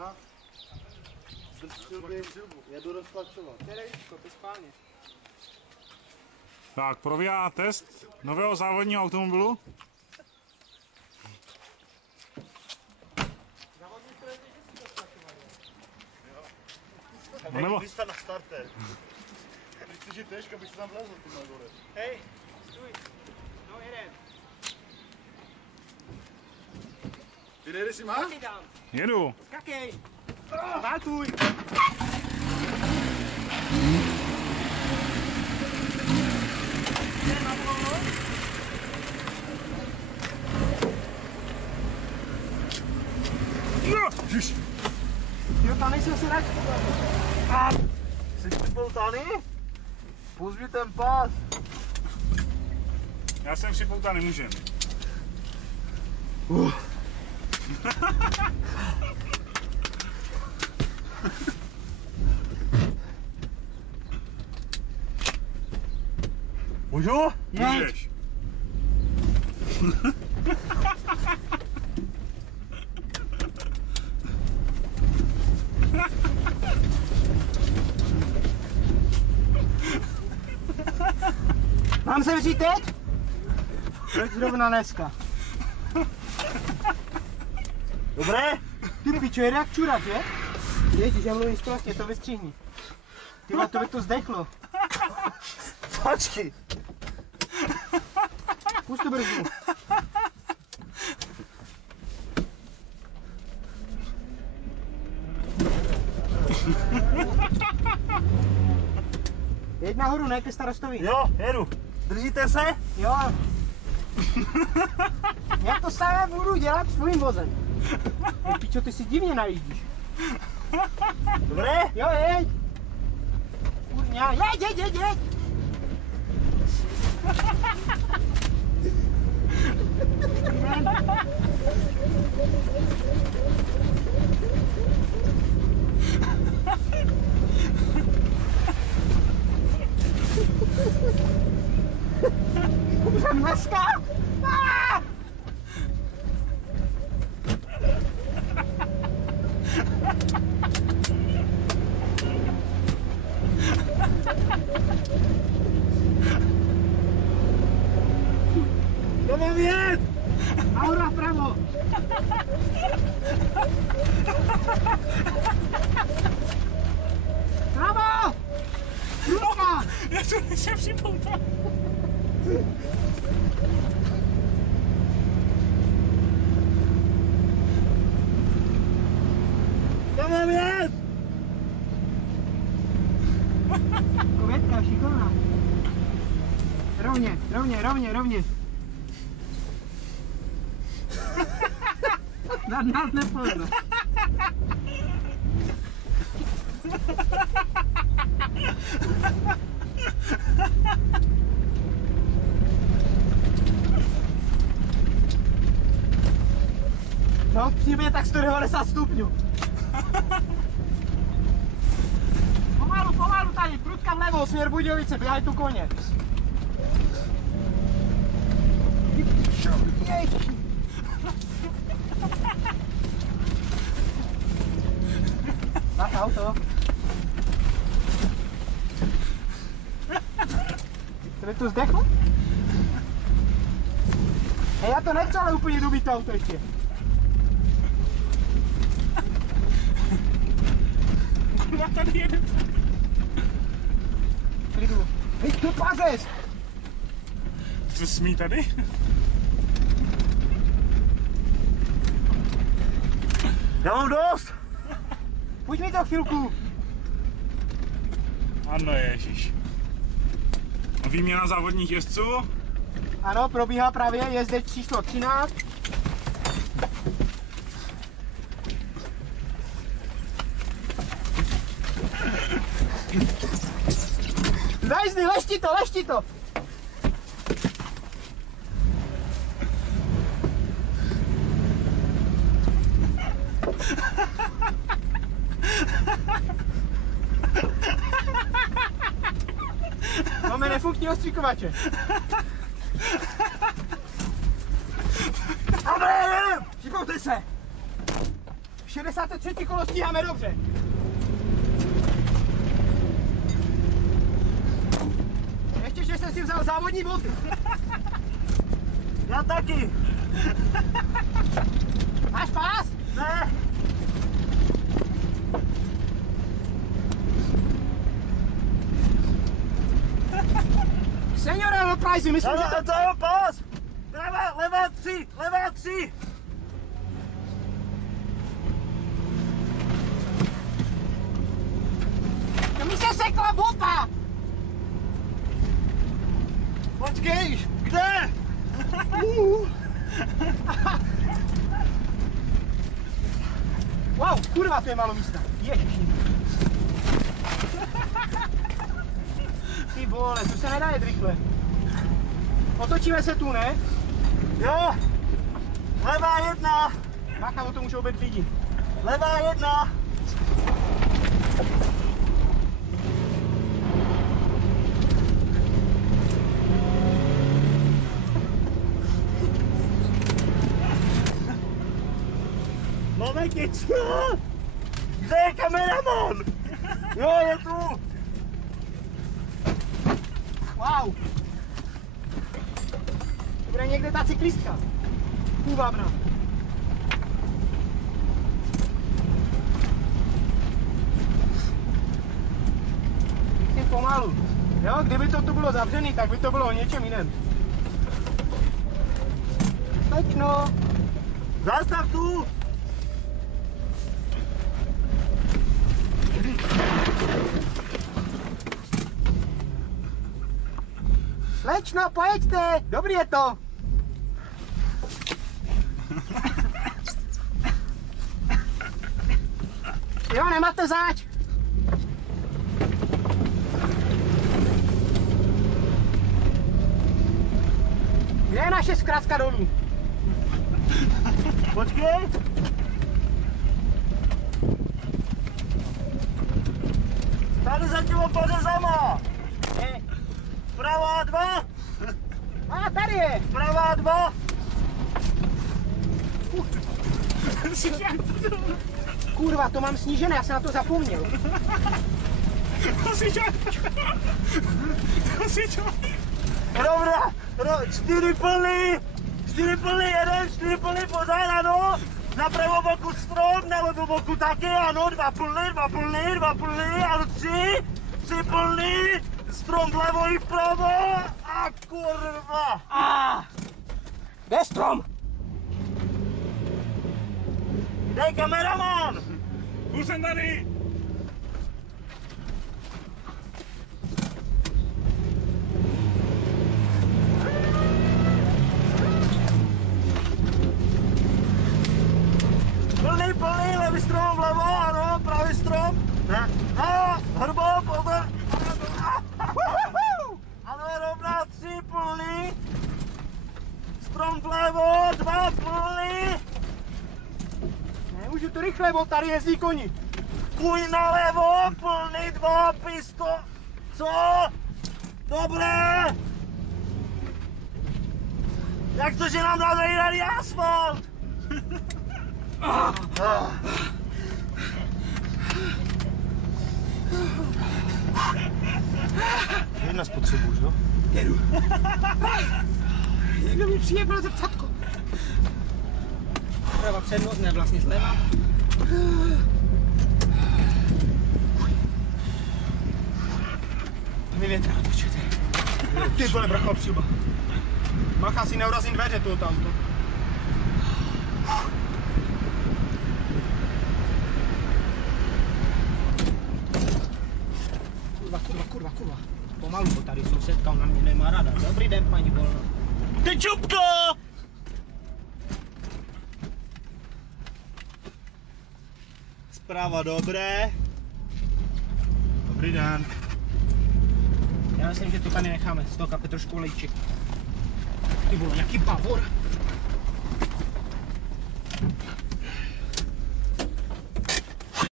Aha. Jedu roztlačovat. To je spálně. Tak, probíhá test nového závodního automobilu. Závodní to je teď, že si roztlačovali. Jo. Nebo místa na starter. Když chceš jít težka, abych se tam vlezl, ty na gore. Hej, stůj. No, jedem. Ty nejde si má? Ty dám. Jedu. Skakej. Váltuj. No, žiž. Jo, tam nejsem si rád. Jsi připoutaný? Pust mi ten pás. Já jsem připoutat nemůžem. Můžu? Můžeš. Mám se vzít teď? Teď zrovna dneska. Dobré? Ty pičo, jede jak čurák, je? Ježíš, já mluvím špatně, to vystřihni. Tyhle, to by to zdechlo. Počkej. Pust tu brzdu. Jeď nahoru, ne ke starostovi. Jo, jedu. Držíte se? Jo. Já to samé budu dělat s tvým vozem. Hej, pičo, ty si divně najíždíš. Dobré? Jo, jeď. Kurňa, jeď. Umřem dneska? To mám jet! Nahoru a vpravo. Pravo! Ruka! Já to nejsem připoutat. To mám jet! Kovětka, šikovná. Rovně. Nad nás nepojde. No, při mě tak 190 stupňů. Pomalu tady, prudka vlevo, směr Budějovice, běhaj tu koně. Ježiši. Máš auto? To by tu zdechlo? Hej, já to nechci ale úplně dobít to auto ještě. Já tady jedu. Klidu. Hej, tu pazes! Co smí tady? Já mám dost! Pojď mi to chvilku. Ano, ježíš. Výměna závodních jezdců. Ano, probíhá právě jezdec číslo 13. Zajzdy, lešti to! Máme nefunkční ostříkovače. Dobré, šipoutej se! 63. kolo stíháme dobře. Ještě, že jsem si vzal závodní boty. Já taky. Máš pás? Ne. Seniore, Lopajzi, myslím, že To je pás. Levá 3, levá 3. to mi se sekla bota. Počkej, kde? Wow, kurva, to je málo místa. Ježiši. Ty vole, tu se nedá jet rychle. Otočíme se tu, ne? Jo. Levá 1. Bacha, o to můžou být lidi. Levá 1. Máme něco? Kde je kameraman? Jo, je tu. Wow. To bude někde ta cyklistka. Půvabná. Myslím pomalu. Jo, kdyby to tu bylo zavřený, tak by to bylo o něčem jiném. Slečno. Zastav tu. Slečno, pojeďte! Dobrý je to! Jo, nemáte záč! Kde je naše zkrátka dolů? Počkej. Tady za tím podezama. Je. Pravá 2. A tady je! Pravá 2. Kurva, to mám snížené, já jsem na to zapomněl. Dobrá. 4 plný. 4 plný, 1, 4 plný, pořád, ano. Na pravou boku strom, na levou boku taky, ano. 2 plný, 2 plný, 2 plný, ano. 3 plný. Strom vlevo i vpravo. A kurva. Kde je strom? Kde je kameraman? Už jsem tady. Plný, levý strom vlevo, ano, pravý strom. Ne. A hrbo, pozor. Ano, rovná 3 plný. Strom vlevo, 2 plný. Nemůžu to rychle, bo tady jezdí koni. Půj nalevo, plný, 2 pisto. Co? Dobré. Jak to, že nám dá zajírali asfalt? Jedna spotřebu, jo? Jedu. Někdo mi přijebal zrcátko. Prava přednost, ne vlastně zleva. Vyvětrá, počkejte. Ty vole, bracho, přilba. Bacha, si neurazím dveře tu tamto. Kurva. Pomalu, bo tady sousedka, ona mě nemá rada. Dobrý den, paní Volno. Ty čupko! Zpráva dobré. Dobrý den. Já myslím, že to tady necháme. Stoka Petrošku olejček. Ty vole, jaký pavor.